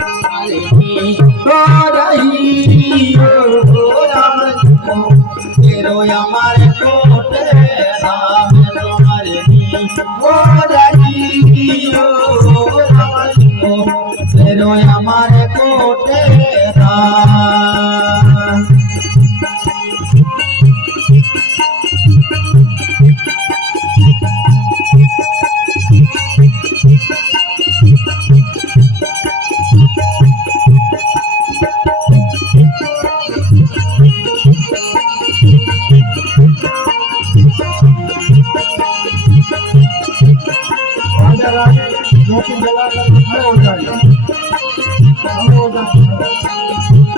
हो रही हो राम तेरो हमारे कोटे राम तुम्हारे हो रही हो राम तेरो हमारे कोटे राम मोती जलाकर खड़े हो जाए खड़े हो जाए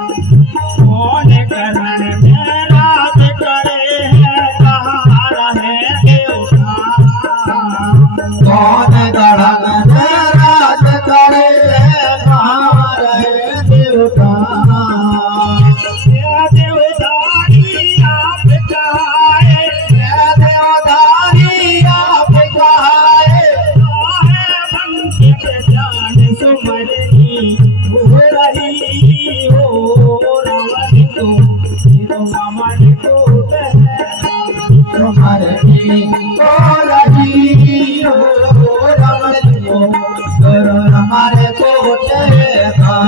कौन करण में रात करे है कहाँ रहे देवता कौन गढ़न में राज करे कहाँ रहे देवता ये देवदारी आप कहाए देवदारी आप कहाए है बन के जान सुमरनी हो रही हो रावण को हमारे को तुम्हारे हो रही हो रमन को करो हमारे कोटे का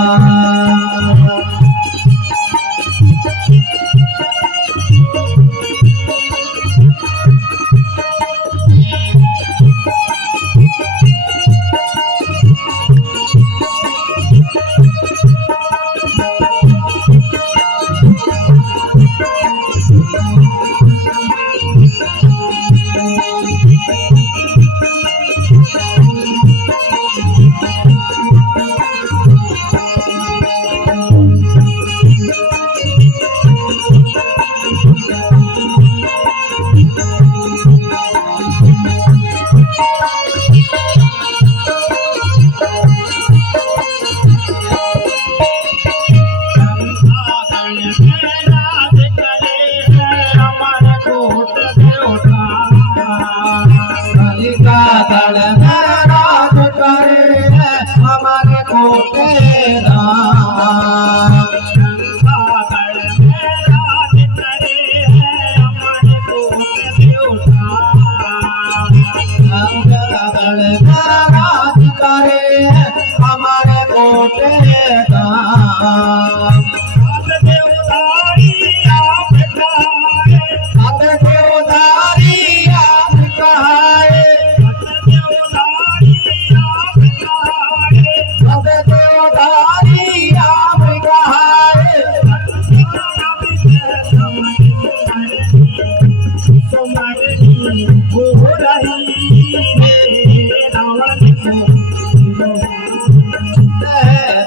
दल में राज करे हमारे कोटे राम दल में राज करे हमारे कोटे राम देवदारी आप कहाए अब देवदारी आप कहाए अब देवदारी आप कहाए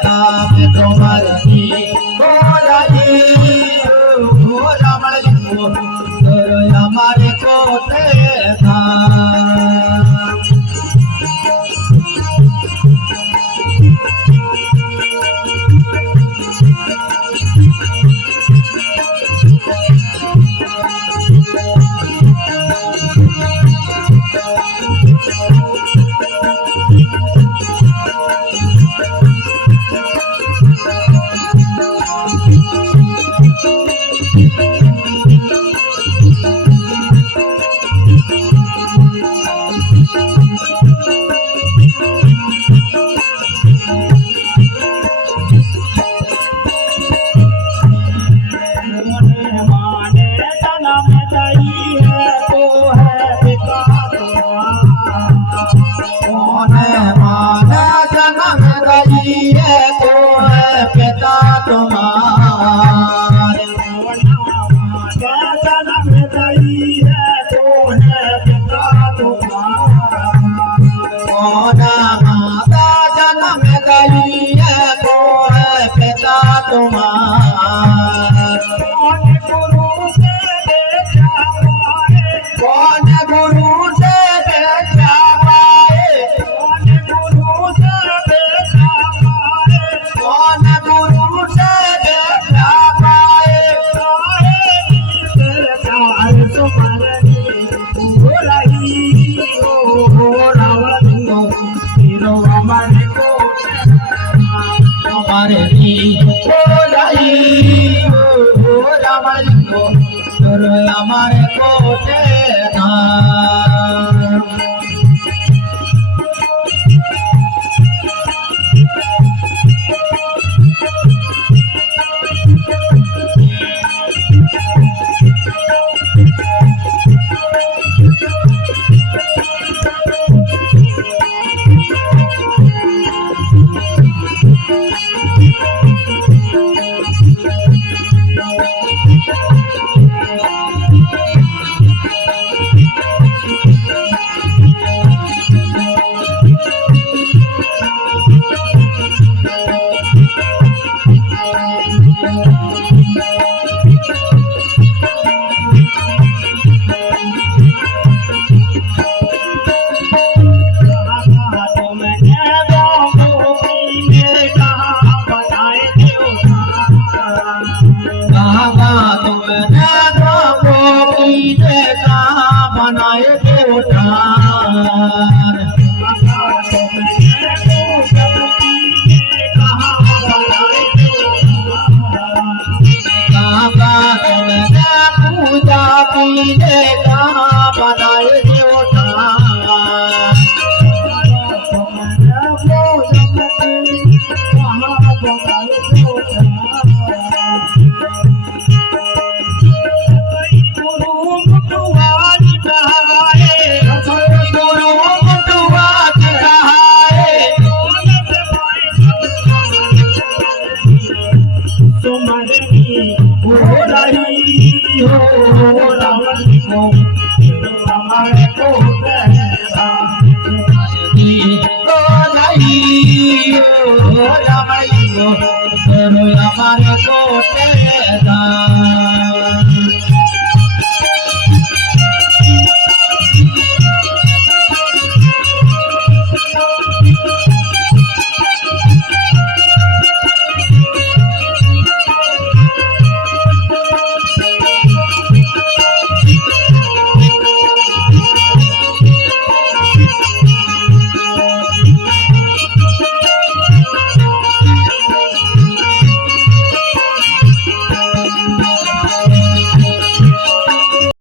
नाम तुम्हारी हो रही हो रमण को करो हमारे कोटे का हमारे कोटे